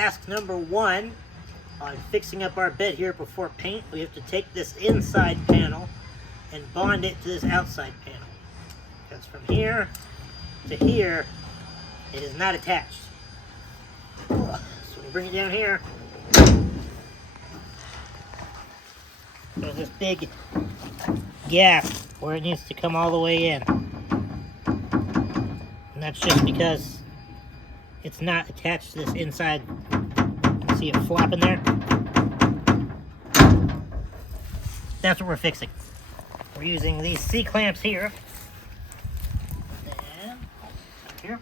task number 1 on fixing up our bed here before paint. We have to take this inside panel and bond it to this outside panel. Because from here to here, it is not attached. So we bring it down here. There's this big gap where it needs to come all the way in. And that's just because it's not attached to this inside. You see it flopping there? That's what we're fixing. We're using these C-clamps here. And here.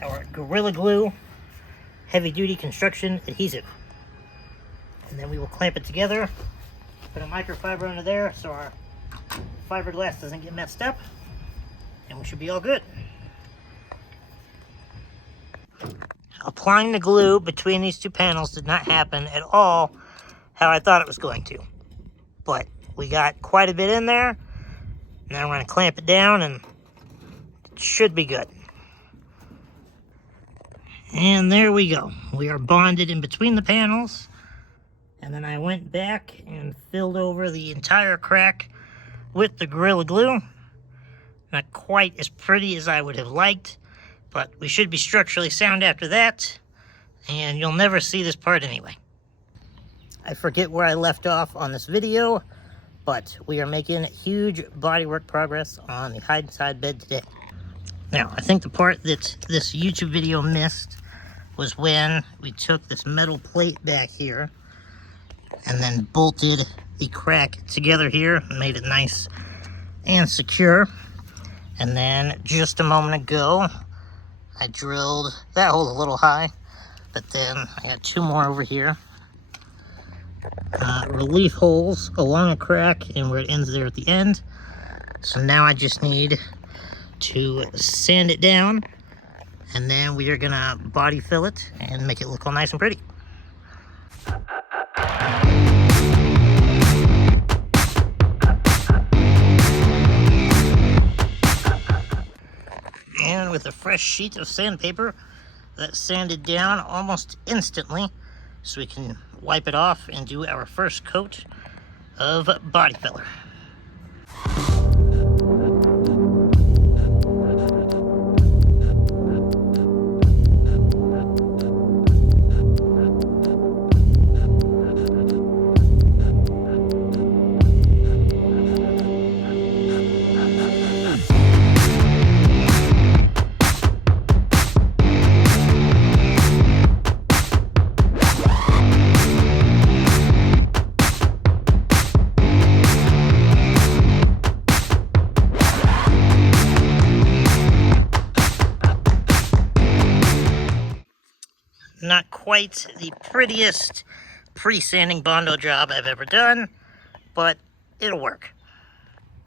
Our Gorilla Glue heavy duty construction adhesive. And then we will clamp it together, put a microfiber under there so our fiberglass doesn't get messed up, and we should be all good. Applying the glue between these two panels did not happen at all how I thought it was going to. But we got quite a bit in there. Now we're going to clamp it down and it should be good. And there we go. We are bonded in between the panels. And then I went back and filled over the entire crack with the Gorilla Glue. Not quite as pretty as I would have liked, but we should be structurally sound after that, and you'll never see this part anyway. I forget where I left off on this video, but we are making huge bodywork progress on the hide-side bed today. Now, I think the part that this YouTube video missed was when we took this metal plate back here and then bolted the crack together here and made it nice and secure. And then just a moment ago, I drilled that hole a little high, but then I got 2 more over here. Relief holes along a crack and where it ends there at the end. So now I just need to sand it down, and then we are gonna body fill it and make it look all nice and pretty. And with a fresh sheet of sandpaper, that sanded down almost instantly, so we can wipe it off and do our first coat of body filler. Not quite the prettiest pre-sanding Bondo job I've ever done, but it'll work.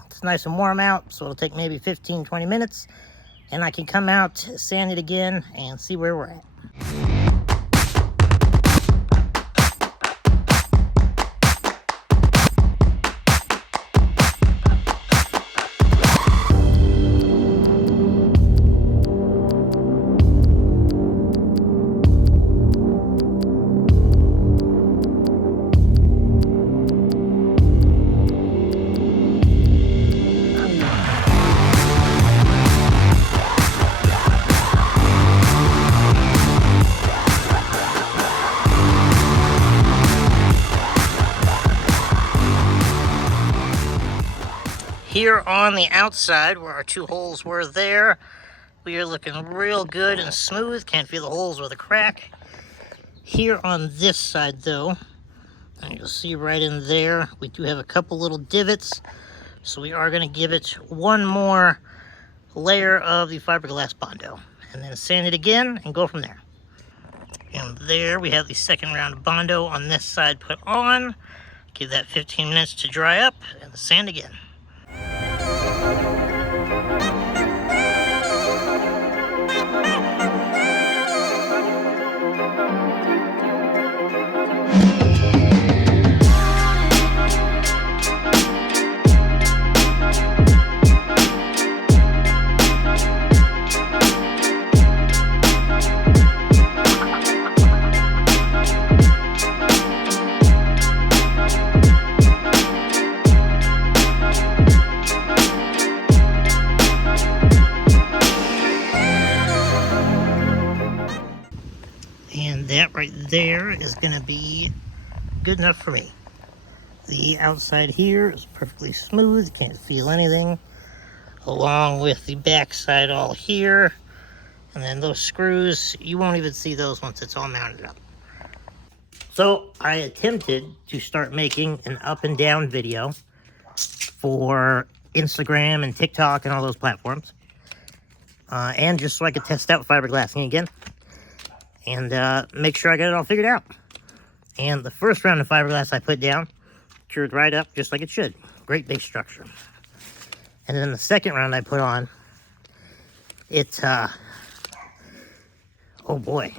It's nice and warm out, so it'll take maybe 15-20 minutes, and I can come out, sand it again, and see where we're at. Here on the outside, where our 2 holes were there, we are looking real good and smooth. Can't feel the holes or the crack. Here on this side, though, and you'll see right in there, we do have a couple little divots. So we are going to give it 1 more layer of the fiberglass Bondo, and then sand it again and go from there. And there we have the second round of Bondo on this side put on. Give that 15 minutes to dry up and sand again. that right there is gonna be good enough for me. The outside here is perfectly smooth, can't feel anything, along with the backside all here. And then those screws, you won't even see those once it's all mounted up. So I attempted to start making an up and down video for Instagram and TikTok and all those platforms. And just so I could test out fiberglassing again. And make sure I got it all figured out. And the first round of fiberglass I put down cured right up just like it should. Great base structure. And then the second round I put on, it, oh boy.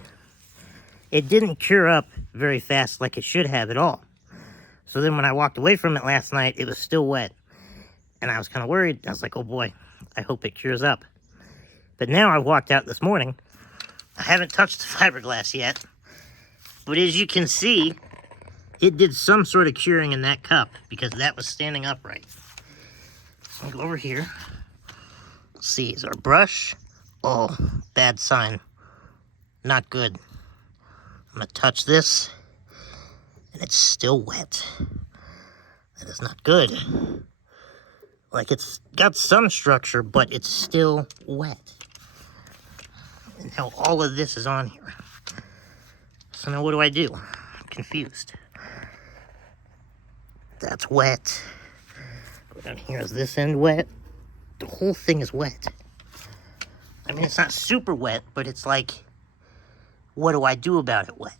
It didn't cure up very fast like it should have at all. So then when I walked away from it last night, it was still wet. And I was kind of worried. I was like, oh boy, I hope it cures up. But now I walked out this morning. I haven't touched the fiberglass yet. But as you can see, it did some sort of curing in that cup because that was standing upright. So I'll go over here. Let's see, is our brush? Oh, bad sign. Not good. I'm going to touch this, and it's still wet. That is not good. Like, it's got some structure, but it's still wet. And now all of this is on here. So now what do I do? I'm confused. That's wet. Go down here. Is this end wet? The whole thing is wet. I mean, it's not super wet, but it's like, what do I do about it wet?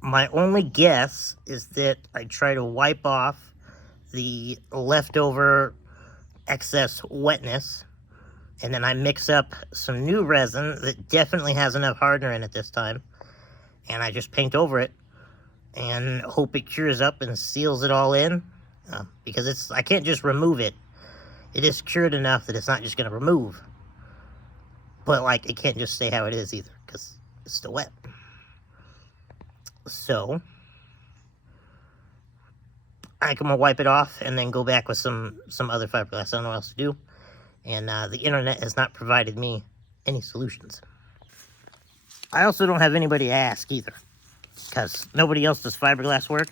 My only guess is that I try to wipe off the leftover excess wetness, and then I mix up some new resin that definitely has enough hardener in it this time, and I just paint over it and hope it cures up and seals it all in, because I can't just remove it. It is cured enough that it's not just going to remove, but like it can't just stay how it is either because it's still wet. So I'm gonna wipe it off and then go back with some other fiberglass. I don't know what else to do, and the internet has not provided me any solutions. I also don't have anybody to ask either, because nobody else does fiberglass work,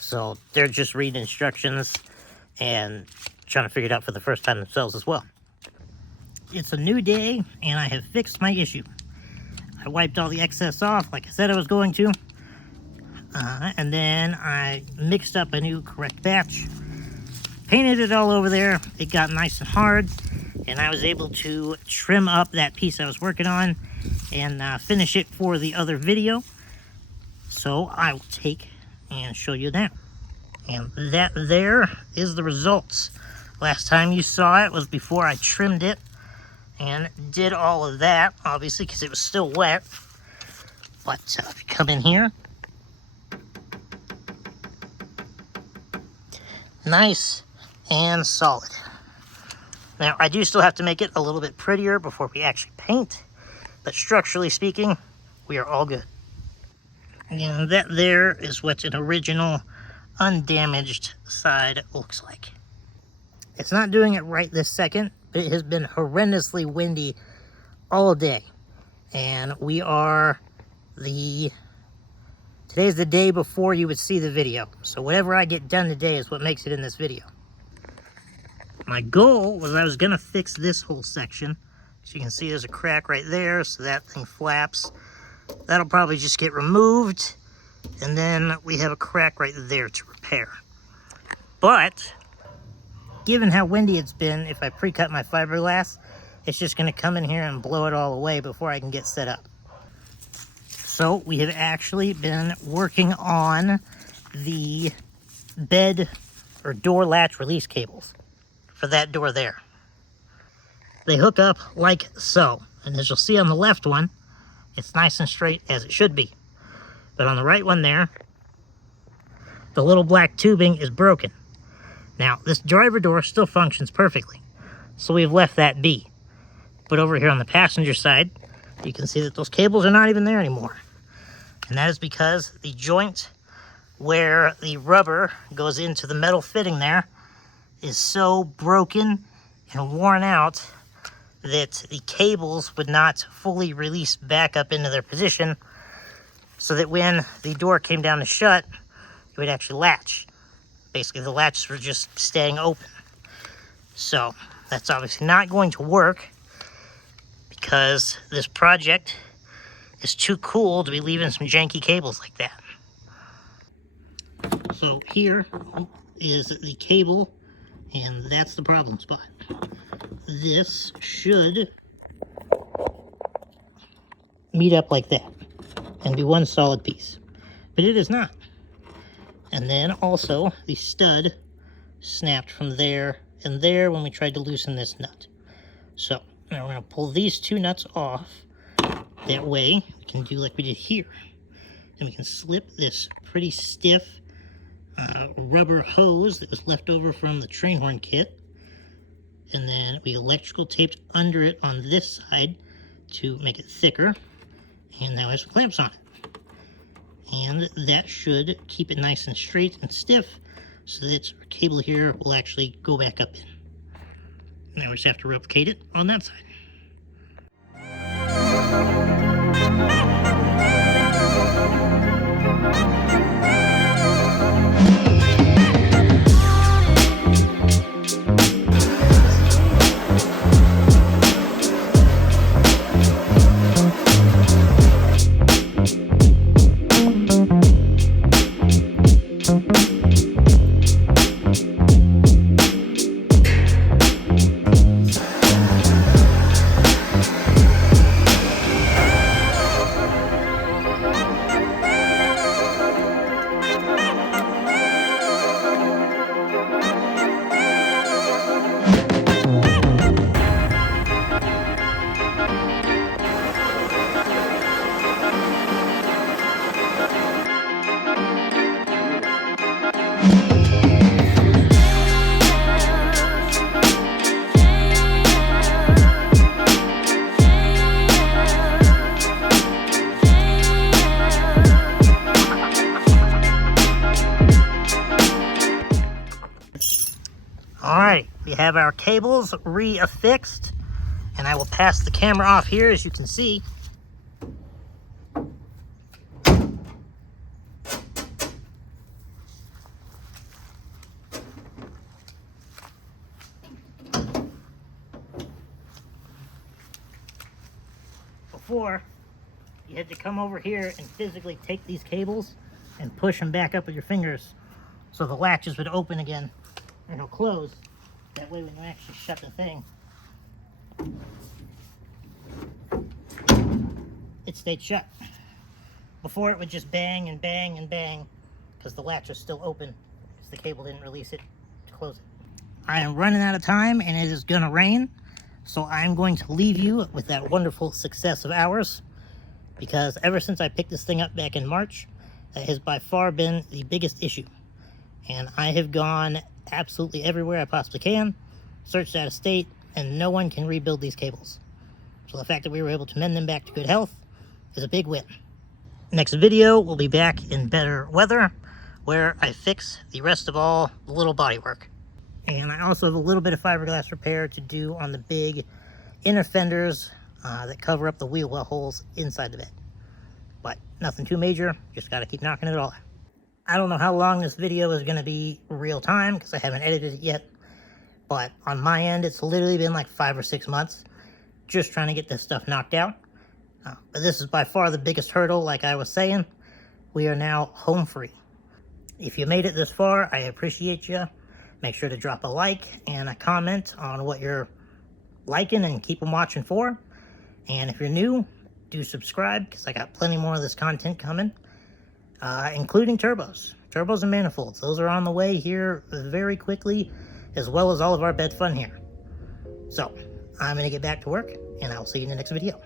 so they're just reading instructions and trying to figure it out for the first time themselves as well. It's a new day, and I have fixed my issue. I wiped all the excess off like I said I was going to, and then I mixed up a new correct batch, painted it all over there. It got nice and hard, and I was able to trim up that piece I was working on and finish it for the other video. So I will take and show you that. And that there is the results. Last time you saw it was before I trimmed it and did all of that, obviously, because it was still wet. But if you come in here, nice and solid. Now, I do still have to make it a little bit prettier before we actually paint, but structurally speaking, we are all good. And that there is what an original, undamaged side looks like. It's not doing it right this second, but it has been horrendously windy all day. And we are today's the day before you would see the video. So whatever I get done today is what makes it in this video. My goal was I was gonna fix this whole section. So you can see there's a crack right there, so that thing flaps. That'll probably just get removed, and then we have a crack right there to repair. But given how windy it's been, if I pre-cut my fiberglass, it's just gonna come in here and blow it all away before I can get set up. So we have actually been working on the bed or door latch release cables for that door there. They hook up like so, and as you'll see on the left one, it's nice and straight as it should be. But on the right one there, the little black tubing is broken. Now, this driver door still functions perfectly, so we've left that be. But over here on the passenger side, you can see that those cables are not even there anymore. And that is because the joint where the rubber goes into the metal fitting there is so broken and worn out that the cables would not fully release back up into their position, so that when the door came down to shut, it would actually latch. Basically, the latches were just staying open. So that's obviously not going to work, because this project is too cool to be leaving some janky cables like that. So here is the cable, and that's the problem spot. This should meet up like that and be one solid piece, but it is not. And then also the stud snapped from there and there when we tried to loosen this nut. So now we're going to pull these two nuts off. That way we can do like we did here, and we can slip this pretty stiff rubber hose that was left over from the train horn kit, and then we electrical taped under it on this side to make it thicker, and now there's some clamps on it. And that should keep it nice and straight and stiff, so that our cable here will actually go back up in. Now we just have to replicate it on that side. Alright, we have our cables reaffixed, and I will pass the camera off here, as you can see. Before, you had to come over here and physically take these cables and push them back up with your fingers so the latches would open again. And it'll close. That way when you actually shut the thing, it stayed shut. Before, it would just bang and bang and bang because the latch is still open because the cable didn't release it to close it. I am running out of time and it is gonna rain, so I'm going to leave you with that wonderful success of ours, because ever since I picked this thing up back in March, that has by far been the biggest issue. And I have gone absolutely everywhere I possibly can, searched out of state, and no one can rebuild these cables. So the fact that we were able to mend them back to good health is a big win. Next video, we'll be back in better weather, where I fix the rest of all the little bodywork. And I also have a little bit of fiberglass repair to do on the big inner fenders that cover up the wheel well holes inside the bed. But nothing too major, just gotta keep knocking it all out. I don't know how long this video is going to be real time because I haven't edited it yet, but on my end it's literally been like 5 or 6 months just trying to get this stuff knocked out. But this is by far the biggest hurdle. Like I was saying, we are now home free. If you made it this far, I appreciate you. Make sure to drop a like and a comment on what you're liking and keep them watching for. And if you're new, do subscribe because I got plenty more of this content coming. Including turbos and manifolds. Those are on the way here very quickly, as well as all of our bed fun here. So, I'm going to get back to work, and I'll see you in the next video.